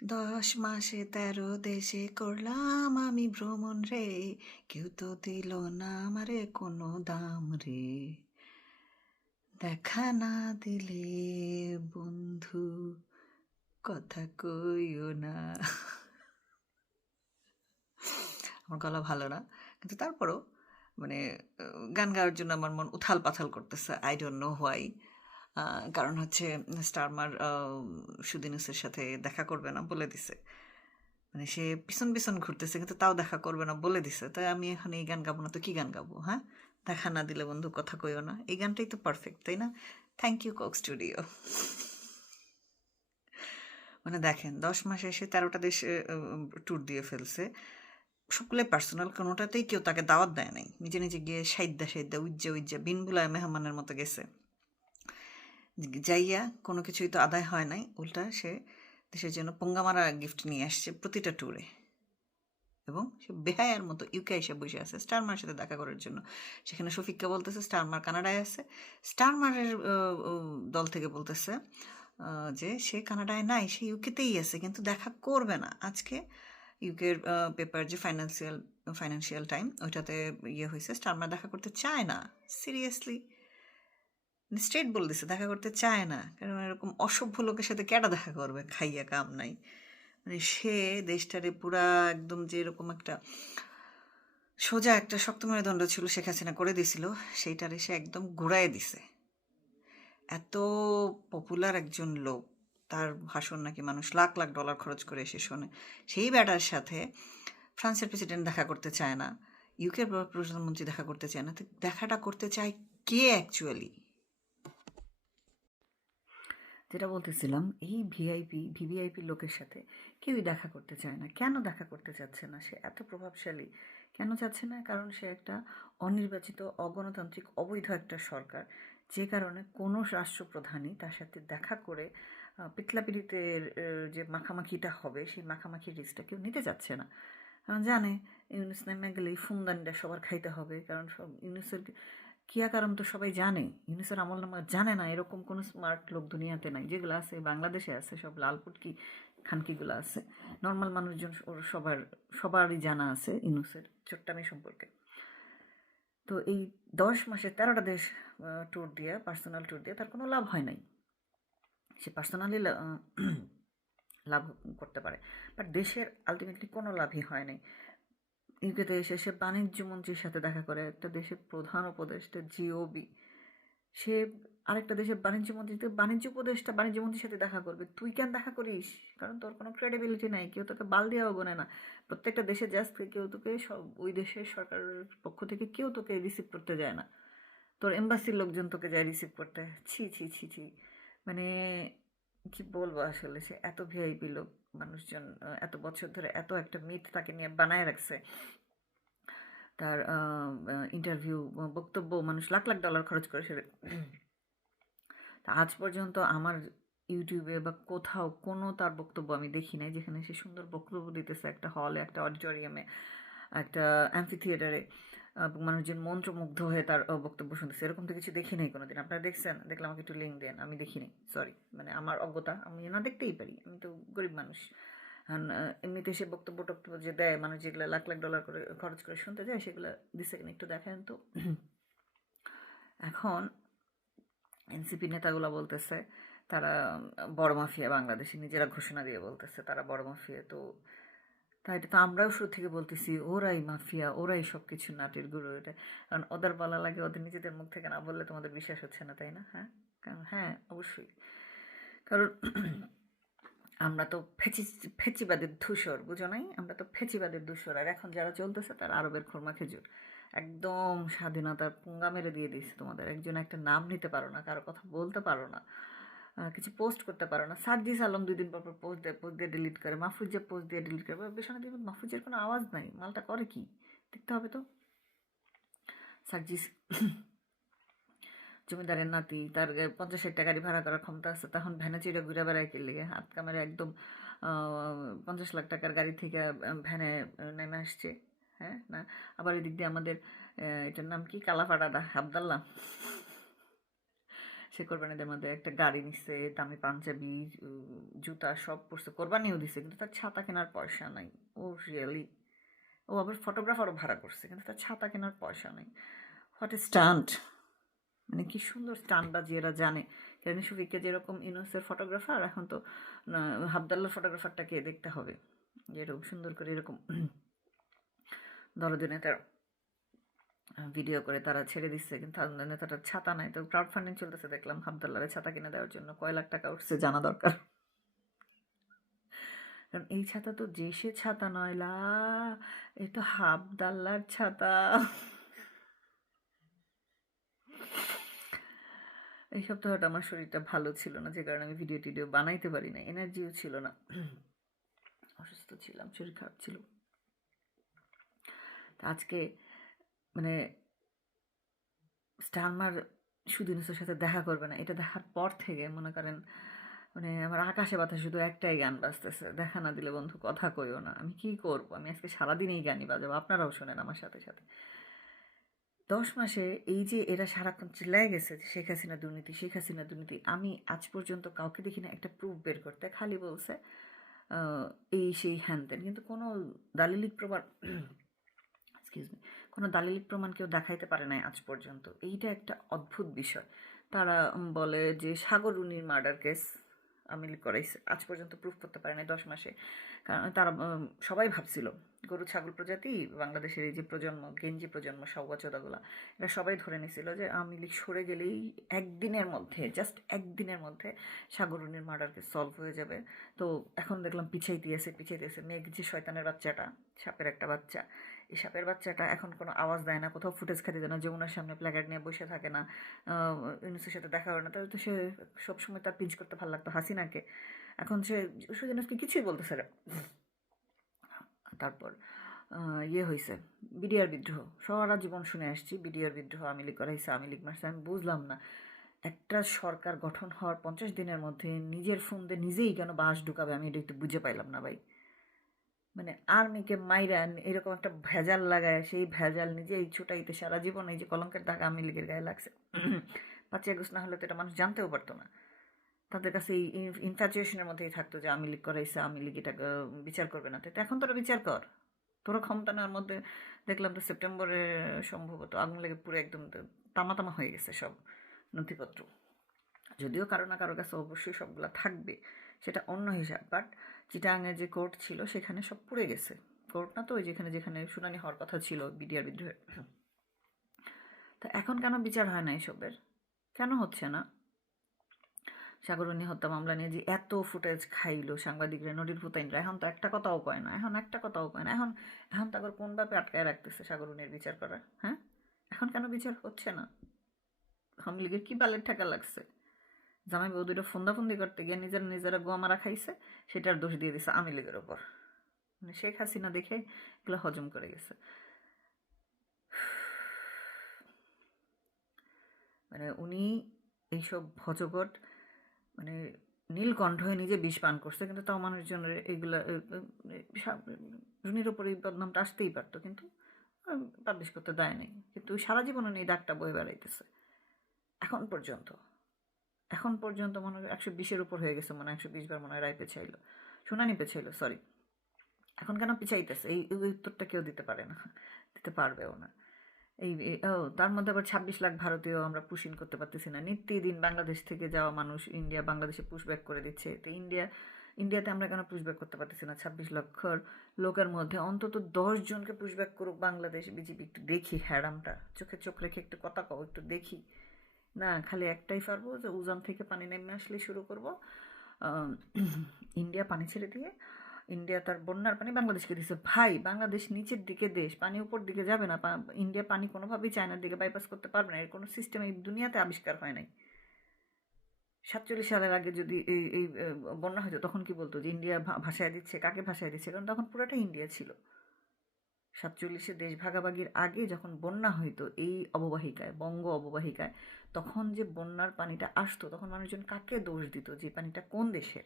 দশ মাসে তেরো দেশে করলাম আমি ভ্রমণ রে। কেউ তো দিল না আমারে কোনো দাম রে। দেখা না দিলে বন্ধু, কথা কইও না। আমার গলা ভালো না, কিন্তু তারপরও মানে গান গাওয়ার জন্য আমার মন উথাল পাথাল করতেছে আই ডোন্ট নো হোয়াই কারণ হচ্ছে স্টারমার সুদিনুসের সাথে দেখা করবে না বলে দিছে। মানে সে পিছন পিছন ঘুরতেছে, কিন্তু তাও দেখা করবে না বলে দিছে। তাই আমি এখন এই গান গাবো না, তো কি গান গাবো হ্যাঁ? দেখা না দিলে বন্ধু কথা কইও না। এই গানটাই তো পারফেক্ট তাই না? থ্যাংক ইউ কক স্টুডিও মানে দেখেন, দশ মাসে এসে তেরোটা দেশে ট্যুর দিয়ে ফেলছে। সবগুলো পার্সোনাল কোনোটাতেই কেউ তাকে দাওয়াত দেয় নাই। নিজে নিজে গিয়ে সাইদ্যা সাইদ্যা উজ্জা উজ্জা বিনবুলায় মেহমানের মতো গেছে। যাইয়া কোনো কিছুই তো আদায় হয় নাই, উল্টা সে দেশের জন্য পোঙ্গামারা গিফট নিয়ে আসছে প্রতিটা ট্যুরে এবং সে বেহায়ার মতো ইউকে এসে বসে আছে স্টারমার সাথে দেখা করার জন্য। সেখানে শফিককে বলতেছে স্টারমার কানাডায় আছে। স্টারমারের দল থেকে বলতেছে যে সে কানাডায় নাই, সে ইউকেতেই আছে, কিন্তু দেখা করবে না। আজকে ইউকের পেপার যে ফাইন্যান্সিয়াল ফাইন্যান্সিয়াল টাইম ওইটাতে ইয়ে হয়েছে স্টারমার দেখা করতে চায় না। সিরিয়াসলি স্ট্রেট বলে দিছে, দেখা করতে চায় না। কারণ এরকম অসভ্য লোকের সাথে কেটা দেখা করবে? খাইয়া কাম নাই। মানে সে দেশটারে পুরা একদম যে এরকম একটা সোজা একটা শক্ত মেরুদণ্ড ছিল, শেখ হাসিনা করে দিছিল, সেইটারে সে একদম ঘুরাই দিছে। এত পপুলার একজন লোক, তার ভাষণ নাকি মানুষ লাখ লাখ ডলার খরচ করে এসে শোনে। সেই ব্যাটার সাথে ফ্রান্সের প্রেসিডেন্ট দেখা করতে চায় না ইউকের প্রধানমন্ত্রী দেখা করতে চায় না, তো দেখাটা করতে চায় কে অ্যাকচুয়ালি যেটা বলতেছিলাম এই ভিআইপি ভিভিআইপি লোকের সাথে কেউই দেখা করতে চায় না। কেন দেখা করতে চাচ্ছে না? সে এত প্রভাবশালী। কেন চাচ্ছে না? কারণ সে একটা অনির্বাচিত অগণতান্ত্রিক অবৈধ একটা সরকার। যে কারণে কোনো রাষ্ট্রপ্রধানই তার সাথে দেখা করে আহ, যে মাখামাখিটা হবে সেই মাখামাখি রিস্কটা কেউ নিতে চাচ্ছে না। কারণ জানে ইউনুস নামে গেলে ফুমদানিটা সবার খাইতে হবে। কারণ সব ইউনুসের ক্রিয়াকারণ তো সবাই জানে। ইউনুসের আমল নামা জানে না, এরকম কোনো স্মার্ট লোক দুনিয়াতে নাই। যেগুলো আছে, বাংলাদেশে আছে, সব লালপুটকি খানকিগুলো আছে। নর্মাল মানুষজন ওর সবার, সবারই জানা আছে ইউনুসের চোট্টামি সম্পর্কে। তো এই দশ মাসে তেরোটা দেশ ট্যুর দিয়ে পার্সোনাল ট্যুর দিয়ে তার কোনো লাভ হয় নাই। সে পার্সোনালি লাভ করতে পারে। বাট দেশের আলটিমেটলি কোনো লাভই হয় নাই। ইউকেতে এসে বাণিজ্য মন্ত্রীর সাথে দেখা করে, একটা দেশের প্রধান উপদেষ্টা জিওবি সে আরেকটা দেশের বাণিজ্য মন্ত্রী বাণিজ্য উপদেষ্টা বাণিজ্য মন্ত্রীর সাথে দেখা করবে। তুই কেন দেখা করিস? কারণ তোর কোনো ক্রেডিবিলিটি নাই, কেউ তোকে বাল দেওয়াও গোনে না। প্রত্যেকটা দেশে যাস কেউ তোকে, সব, ওই দেশের সরকারের পক্ষ থেকে কেউ তোকে রিসিভ করতে যায় না। তোর এম্বাসির লোকজন তোকে যায় রিসিভ করতে। ছি ছি ছি ছি। মানে কি বলব আসলে? সে এত ভিআইপি লোক। মানুষজন এত বছর ধরে এত একটা মিথ তাকে নিয়ে বানায় রাখছে। তার ইন্টারভিউ বক্তব্য মানুষ লাখ লাখ ডলার খরচ করে সে আজ পর্যন্ত আমার ইউটিউবে বা কোথাও কোনো তার বক্তব্য আমি দেখি নাই, যেখানে সে সুন্দর বক্তব্য দিতেছে একটা হলে একটা অডিটোরিয়ামে একটা অ্যাম্পি থিয়েটারে মানুষজন মন্ত্রমুগ্ধ হয়ে তার বক্তব্য শুনতেছে। এরকম তো কিছু দেখি নাই কোনোদিন। আপনারা দেখছেন? দেখলে আমাকে একটু লিঙ্ক দেন। আমি দেখি নাই। সরি মানে আমার অজ্ঞতা, আমি না দেখতেই পারি। আমি তো গরিব মানুষ। এমনিতে সে বক্তব্য টক্তব্য যে দেয়, মানুষ যেগুলো লাখ লাখ ডলার করে খরচ করে শুনতে যায়, সেগুলো দিচ্ছে কিনা একটু দেখেন তো। এখন এনসিপি নেতাগুলো বলতেছে, তারা বড় মাফিয়া বাংলাদেশে নিজেরা ঘোষণা দিয়ে বলতেছে, তারা বড় মাফিয়া। তো তাই তো আমরাও শুরু থেকে বলতেছি, ওরাই মাফিয়া, ওরাই সব কিছু নাটের গুরু এটা। কারণ ওদের বলা লাগে ওদের নিজেদের মুখ থেকে না বললে তোমাদের বিশ্বাস হচ্ছে না, তাই না? হ্যাঁ? কারণ হ্যাঁ অবশ্যই। কারণ আমরা তো ফেচি, ফেচিবাদের ধূসর, বুঝো নাই? আমরা তো ফেচিবাদের ধূসর। আর এখন যারা চলতেছে তার আরবের খোরমা খেজুর। একদম স্বাধীনতার পুঙ্গা মেরে দিয়ে দিয়েছে তোমাদের। একজন একটা নাম নিতে পারো না, কারও কথা বলতে পারো না। কিছু পোস্ট করতে পারো না। সার্জিস আলম দুই দিন পর পোস্ট দেয় পোস্ট দিয়ে ডিলিট করে। মাহফুজা পোস্ট দিয়ে ডিলিট করে বেশনা দিয়ে মাহফুজের কোনো আওয়াজ নাই। মালটা করে কি? দেখতে হবে তো। সার্জিস জমিদারের নাতি, তার পঞ্চাশ ষাট টাকা গাড়ি ভাড়া করার ক্ষমতা আছে। তখন ভ্যানে চেড়ে ঘুরে বেড়ায় কে লেগে? হাত কামারে একদম পঞ্চাশ লাখ টাকার গাড়ি থেকে ভ্যানে নেমে আসছে। হ্যাঁ না? আবার এদিক দিয়ে আমাদের এটার নাম কি? কালাপাড়াটা আবদাল্লা। সে কোরবানিদের মধ্যে একটা গাড়ি নিচ্ছে দামি পাঞ্জাবি জুতা সব পরছে কোরবানিও দিছে কিন্তু তার ছাতা কেনার পয়সা নাই। ও রিয়েলি ও আবার ফটোগ্রাফারও ভাড়া করছে কিন্তু তার ছাতা কেনার পয়সা নেই। হোয়াট এ স্টান্ট মানে কি সুন্দর স্টান্টবাজি এরা জানে। কেন শফিককে যেরকম ইনোসের ফটোগ্রাফার এখন তো হাবদাল্লার ফটোগ্রাফারটাকে দেখতে হবে। যে এরকম সুন্দর করে এরকম দরদি নেতার ভিডিও করে তারা ছেড়ে দিচ্ছে কিন্তু তাদের ছাতা নাই। তো ক্রাউড ফান্ডিং চলতেছে, দেখলাম হাবদাল্লারে ছাতা কিনে দেওয়ার জন্য কয় লাখ টাকা উঠছে জানা দরকার। কারণ এই ছাতা তো যে সে ছাতা নয়, লা এই তো হাবদাল্লার ছাতা। এই সপ্তাহটা আমার শরীরটা ভালো ছিল না, যে কারণে আমি ভিডিও টিডিও বানাইতে পারি না এনার্জিও ছিল না। অসুস্থ ছিলাম, শরীর খারাপ ছিল। আজকে মানে স্টারমার সুদিনুসের সাথে দেখা করবে না, এটা দেখার পর থেকে মনে করেন মানে আমার আকাশে বাতাসে শুধু একটাই গান বাজতেছে, দেখা না দিলে বন্ধু কথা কইও না। আমি কি করব? আমি আজকে সারাদিন এই গানই বাজাবো, আপনারাও শোনেন আমার সাথে সাথে। দশ মাসে এই যে এরা সারাক্ষণ চিল্লায় গেছে শেখ হাসিনা দুর্নীতি, শেখ হাসিনা দুর্নীতি, আমি আজ পর্যন্ত কাউকে দেখি না একটা প্রুফ বের করতে, খালি বলছে এই সেই হ্যান ত্যান কিন্তু কোনো দালিলিক প্রমাণ এক্সকিউজ মি কোনো দালিলিক প্রমাণ কেউ দেখাইতে পারে নাই আজ পর্যন্ত। এইটা একটা অদ্ভুত বিষয়। তারা বলে যে সাগর রুনির মার্ডার কেস আমি করাইছে। আজ পর্যন্ত প্রুফ করতে পারে নাই দশ মাসে। কারণ তারা সবাই ভাবছিল, গরু, ছাগল প্রজাতি, বাংলাদেশের এই যে প্রজন্ম, গেঞ্জি প্রজন্ম সৌগাচোদাগুলা এরা সবাই ধরে নিয়েছিল যে আওয়ামী লীগ সরে গেলেই একদিনের মধ্যে জাস্ট একদিনের মধ্যে সাগরুনির মার্ডারকে সলভ হয়ে যাবে। তো এখন দেখলাম পিছাই দিয়েছে পিছাই দিয়েছে মেঘ যে শয়তানের বাচ্চাটা, সাপের একটা বাচ্চা। এই সাপের বাচ্চাটা এখন কোনো আওয়াজ দেয় না, কোথাও ফুটেজ খাতে দেয় না, যমুনার সামনে প্ল্যাকার্ড নিয়ে বসে থাকে না ইউনুসের সাথে দেখা হয় না, তাহলে তো সে সবসময় তার পিঞ্চ করতে ভালো লাগতো হাসিনাকে। এখন সে সুজনকে কিছুই বলতেছে না। তারপর ইয়ে হয়েছে বিডিআর বিদ্রোহ, সারা জীবন শুনে আসছি, বিডিআর বিদ্রোহ আওয়ামী লীগ করাইছে আমি লীগ মারছে, আমি বুঝলাম না। একটা সরকার গঠন হওয়ার পঞ্চাশ দিনের মধ্যে নিজের ফোন দিয়ে নিজেই কেন বাস ঢুকাবে, আমি এটা একটু বুঝে পাইলাম না ভাই। মানে আর্মিকে মাইরা এরকম একটা ভেজাল লাগায়, সেই ভেজাল নিজেই ছোটাইতে সারা জীবন এই যে কলঙ্কের দাগ আওয়ামী লীগের গায়ে লাগছে। পাঁচই আগস্ট না হলে তো এটা মানুষ জানতেও পারতো না। তাদের কাছে এই ইনফ্যাচুয়েশনের মধ্যেই থাকতো যে আমি লীগ করাইছে, আমি লীগ এটা বিচার করবে না। তো এখন তোরা বিচার কর। তোরা ক্ষমতা নেওয়ার মধ্যে দেখলাম তো সেপ্টেম্বরে সম্ভবত আগুন লেগে পুরো একদম তো- তামা তামা হয়ে গেছে সব নথিপত্র। যদিও কারও না কারও কাছে অবশ্যই সবগুলা থাকবে, সেটা অন্য হিসাব। বাট চিটাঙে যে কোর্ট ছিল, সেখানে সব পুড়ে গেছে। কোর্ট না তো, ওই যেখানে যেখানে শুনানি হওয়ার কথা ছিল, বিডিআর বিদ্রোহের। তা এখন কেন বিচার হয় না এসবের? কেন হচ্ছে না? সাগরণী হত্যা মামলা নিয়ে যে এত ফুটেজ খাইলো সাংবাদিকরা, নদীর ফুতাইনরা এখন তো একটা কথাও কয় না, এখন একটা কথাও কয় না, এখন এখন তারপর কোন ব্যাপে আটকায় রাখতেছে সাগরণীর বিচার করা হ্যাঁ? এখন কেন বিচার হচ্ছে না? আওয়ামী লীগের কি বালের ঠেকা লাগছে? জামাই বউ দুটো ফন্দাফন্দি করতে গিয়ে নিজের নিজেরা গোয়া মারা খাইছে সেটার দোষ দিয়ে দিছে আওয়ামী লীগের ওপর মানে শেখ হাসিনা দেখে এগুলো হজম করে গেছে। মানে উনি এইসব ভজগট মানে নীলকণ্ঠ হয়ে নিজে বিষ পান করছে, কিন্তু তাও মানুষজন এইগুলা রুনির ওপর এই বদনামটা আসতেই পারতো, কিন্তু পাবলিশ করতে দেয় নাই। কিন্তু সারা জীবন এই দাগটা বয়ে বেড়াইতেছে, এখন পর্যন্ত। এখন পর্যন্ত মনে হয় একশো বিশের উপর হয়ে গেছে, মনে একশো বিশ বার মনে হয় রায় পেছাইল। শুনানি পেছাইল সরি এখন কেন পিছাইতেছে? এই উত্তরটা কেউ দিতে পারে না, দিতে পারবেও না। এই ও, তার মধ্যে আবার ছাব্বিশ লাখ ভারতীয় আমরা পুশিন করতে পারতেছি না। নিত্যদিন বাংলাদেশ থেকে যাওয়া মানুষ ইন্ডিয়া বাংলাদেশে পুশব্যাক করে দিচ্ছে। তো ইন্ডিয়া ইন্ডিয়াতে আমরা কেন পুশব্যাক করতে পারতেছি না? ছাব্বিশ লক্ষর লোকের মধ্যে অন্তত জনকে পুশব্যাক করুক বাংলাদেশ। বিজেপি একটু দেখি হ্যাডামটা চোখে চোখ রেখে একটু কথা কও, একটু দেখি। না, খালি একটাই পারব যে উজান থেকে পানি নেমে আসলে শুরু করব। ইন্ডিয়া পানি ছেড়ে দিয়ে, ইন্ডিয়া তার বন্যার পানি বাংলাদেশকে দিচ্ছে ভাই, বাংলাদেশ নিচের দিকে দেশ, পানি উপর দিকে যাবে না। ইন্ডিয়া পানি কোনোভাবেই চায়নার দিকে বাইপাস করতে পারবে না। এর কোনো সিস্টেম এই দুনিয়াতে আবিষ্কার হয় নাই। সাতচল্লিশ সালের আগে যদি এই এই বন্যা হতো তখন কি বলতো যে ইন্ডিয়া ভা- ভাসায় দিচ্ছে, কাকে ভাসায় দিচ্ছে? কারণ তখন পুরোটা ইন্ডিয়া ছিল। সাতচল্লিশে দেশ ভাগাভাগির আগে যখন বন্যা হইতো, এই অববাহিকায়, বঙ্গ অববাহিকায় তখন যে বন্যার পানিটা আসতো, তখন মানুষজন কাকে দোষ দিত যে পানিটা কোন দেশের?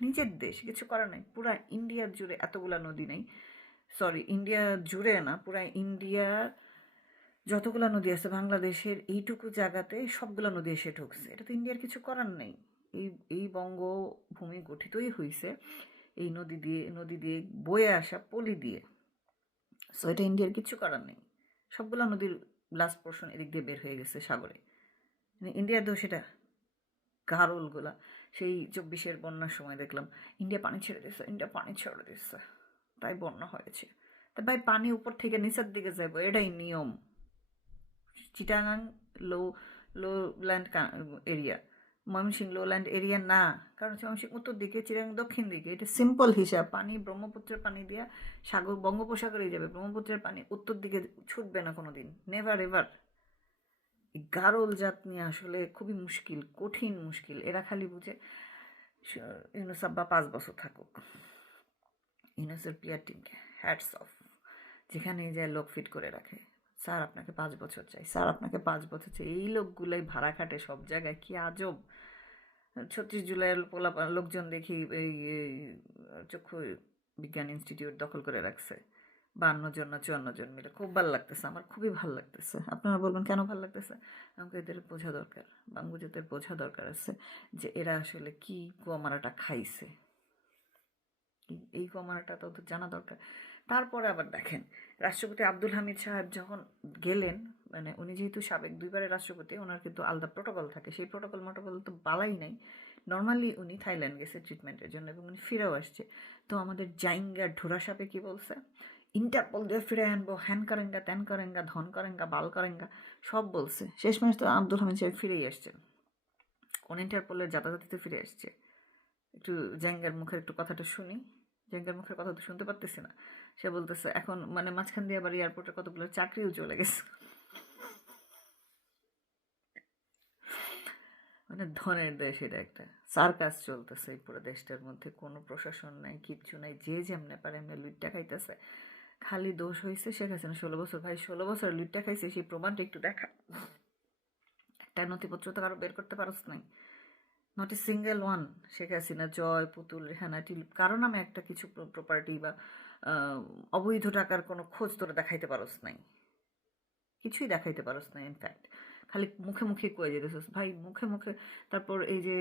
নিজের দেশ, কিছু করার নাই। পুরা ইন্ডিয়ার জুড়ে এতগুলা নদী নেই। সরি ইন্ডিয়া জুড়ে না, পুরা ইন্ডিয়ার যতগুলো নদী আছে, বাংলাদেশের এইটুকু জায়গাতে সবগুলো নদী এসে ঢুকছে। এটা তো ইন্ডিয়ার কিছু করার নেই। এই এই বঙ্গভূমি গঠিতই হয়েছে এই নদী দিয়ে নদী দিয়ে বয়ে আসা পলি দিয়ে। সো এটা ইন্ডিয়ার কিছু করার নেই। সবগুলো নদীর লাস্ট পোর্শন এদিক দিয়ে বের হয়ে গেছে সাগরে। মানে ইন্ডিয়ার দোষ এটা গারলগুলা সেই চব্বিশের বন্যার সময় দেখলাম ইন্ডিয়া পানি ছেড়ে দিচ্ছে ইন্ডিয়া পানি ছেড়ে দিচ্ছে তাই বন্যা হয়েছে। তা ভাই পানি উপর থেকে নিচের দিকে যাব এটাই নিয়ম। Chittagong low low land area Mymensingh low land area না, কারণ হচ্ছে ময়মনসিং উত্তর দিকে চিটাগাং দক্ষিণ দিকে। এটা সিম্পল হিসাব, পানি ব্রহ্মপুত্রের পানি দিয়া সাগর, বঙ্গোপসাগরেই যাবে। ব্রহ্মপুত্রের পানি উত্তর দিকে ছুটবে না কোনো দিন নেভার এভার গারল জাত নিয়ে আসলে খুবই মুশকিল, কঠিন মুশকিল। এরা খালি বুঝে ইউনুস আব্বা পাঁচ বছর থাকুক। ইউনুসের প্লেয়ার টিমকে হ্যাটস অফ যেখানে যায় লোক ফিট করে রাখে। স্যার আপনাকে পাঁচ বছর চাই। স্যার আপনাকে পাঁচ বছর চাই। এই লোকগুলাই ভাড়া খাটে সব জায়গায়। কি আজব! ছত্রিশ জুলাইয়ের পোলা, লোকজন দেখি এই এই, চক্ষু বিজ্ঞান ইনস্টিটিউট দখল করে রাখছে। বান্ন জন না চুয়ান্ন জন মিলে। খুব ভালো লাগতেছে, আমার খুবই ভালো লাগতেছে। আপনারা বলবেন, কেন ভালো লাগতেছে? আমাকে এদের বোঝা দরকার। বাঙ্গুজাতের বোঝা দরকার আছে যে এরা আসলে কি কুয়ামারাটা খাইছে। এই- কুয়ামারাটা তো জানা দরকার। তারপরে আবার দেখেন, রাষ্ট্রপতি আব্দুল হামিদ সাহেব যখন গেলেন মানে উনি যেহেতু সাবেক দুইবারের রাষ্ট্রপতি, ওনার কিন্তু আলাদা প্রোটোকল থাকে। সেই প্রোটোকল মোটোকল তো বালাই নাই। নর্মালি উনি থাইল্যান্ড গেছে ট্রিটমেন্টের জন্য এবং উনি ফিরেও আসছে। তো আমাদের জাইঙ্গার ঢোরা সাপে কি বলছে? ইন্টারপোল দিয়ে ফিরে আনব, হ্যান করেঙ্গা, ত্যান করেঙ্গা, ধন করেঙ্গা, বাল করেঙ্গা, সব বলছে। শেষ মাস তো আব্দুল হামিদ সাহেব ফিরেই আসছেন কোন ইন্টারপোলের যাতায়াতিতে ফিরে আসছে? একটু জাইঙ্গার মুখের একটু কথাটা শুনি। জাইঙ্গার মুখের কথা তো শুনতে পারতেছি না। সে বলতেছে, এখন মানে মাঝখান দিয়ে আবার এয়ারপোর্টে কতগুলো চাকরিও চলে গেছে। মানে ধনের দেশ এটা একটা। সার্কাস চলতেছে এই পুরো দেশটার মধ্যে। কোনো প্রশাসন নাই, কিচ্ছু নাই। যে যেমনে পারে এমনি লুটটা খাইতেছে। খালি দোষ হয়েছে শেখ হাসিনা ষোলো বছর। ভাই, ষোলো বছর লুটটা খাইছে, সেই প্রমাণটা একটু দেখা। একটা নথিপত্র তো কারও বের করতে পারস নাই। Not a single one Sheikh Hasina, Joy, Putul, Rehana, Tulip, কারও নামে একটা কিছু প্রপার্টি বা অবৈধ টাকার কোনো খোঁজ তোরা দেখাইতে পারস নাই। কিছুই দেখাইতে পারস না ইনফ্যাক্ট খালি মুখে মুখে কয়ে যেতেছিস ভাই, মুখে মুখে তারপর এই যে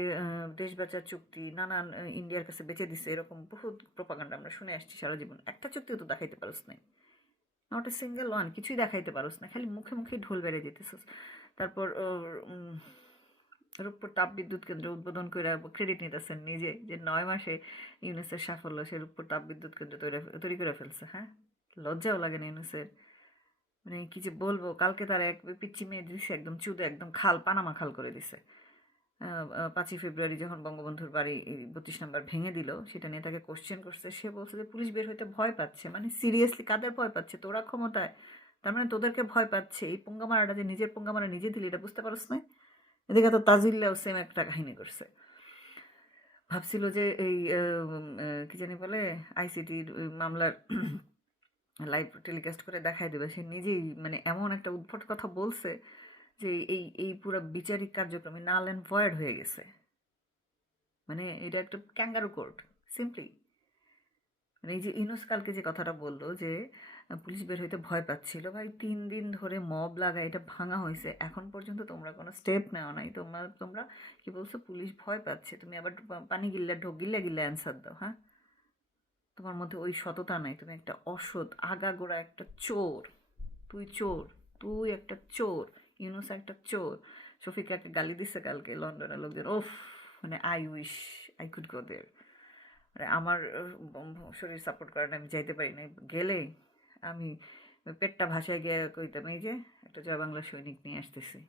দেশ বাঁচার চুক্তি, নানান ইন্ডিয়ার কাছে বেঁচে দিছে, এরকম বহুত প্রপাগান্ডা আমরা শুনে আসছি সারা জীবন। একটা চুক্তিও তো দেখাইতে পারস নাই। নট এ সিঙ্গেল ওয়ান কিছুই দেখাইতে পারস না। খালি মুখে মুখে ঢোল বেড়ে যেতেছিস তারপর রূপপুর তাপ বিদ্যুৎ কেন্দ্র উদ্বোধন করে ক্রেডিট নিতেছেন নিজে, যে নয় মাসে ইউনিসের সাফল্য সে রূপপুর তাপ বিদ্যুৎ কেন্দ্র তৈরি তৈরি করে ফেলছে হ্যাঁ? লজ্জাও লাগে না ইউনিসের। মানে কি যে বলব, কালকে তার এক পিচ্ছি মেয়ে দিছে একদম চুদে, একদম খাল, পানামা খাল করে দিছে। পাঁচই ফেব্রুয়ারি যখন বঙ্গবন্ধুর বাড়ি বত্রিশ নম্বর ভেঙে দিল, সেটা নিয়ে তাকে কোশ্চেন করছে। সে বলছে যে, পুলিশ বের হইতে ভয় পাচ্ছে মানে সিরিয়াসলি কাদের ভয় পাচ্ছে? তোরা ক্ষমতায়, তার মানে তোদেরকে ভয় পাচ্ছে? এই পোঙ্গামারাটা যে নিজের পোঙ্গামারা নিজে দিলি, এটা বুঝতে পারস না এদিকে তো তাজুল্লাও সেম একটা কাহিনী করছে। ভাবছিল যে এই কি জানি বলে আইসিটির মামলার লাইভ টেলিকাস্ট করে দেখাই দেবে। সে নিজেই মানে এমন একটা উদ্ভট কথা বলছে যে এই এই পুরো বিচারিক কার্যক্রমে নাল অ্যান্ড ভয়েড হয়ে গেছে। মানে এটা একটা ক্যাঙ্গারু কোর্ট সিম্পলি মানে এই যে ইউনুস কালকে যে কথাটা বলল যে, পুলিশ বের হইতে ভয় পাচ্ছিল, ভাই, তিন দিন ধরে মব লাগা এটা ভাঙা হয়েছে, এখন পর্যন্ত তোমরা কোনো স্টেপ নেওয়া নাই। তোমরা তোমরা কি বলছো, পুলিশ ভয় পাচ্ছে, তুমি আবার পানি গিল্লা ঢোক গিল্লা গিল্লা অ্যান্সার দাও হ্যাঁ? তোমার মধ্যে ওই সততা নাই, তুমি একটা অসৎ, আগাগোড়া একটা চোর। তুই চোর, তুই একটা চোর, ইউনুস একটা চোর। শফিকাকে গালি দিচ্ছে কালকে লন্ডনের লোকজন। ওফ মানে I wish I could go there আমার শরীর সাপোর্ট করে না আমি যাইতে পারি না গেলে আমি পেটটা ভাষায় গিয়ে কইতাম, এই যে, একটা জয় বাংলা সৈনিক নিয়ে আসতেছি।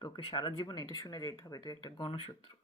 তোকে সারা জীবন এটা শুনে যেতে হবে, তুই একটা গণশত্রু।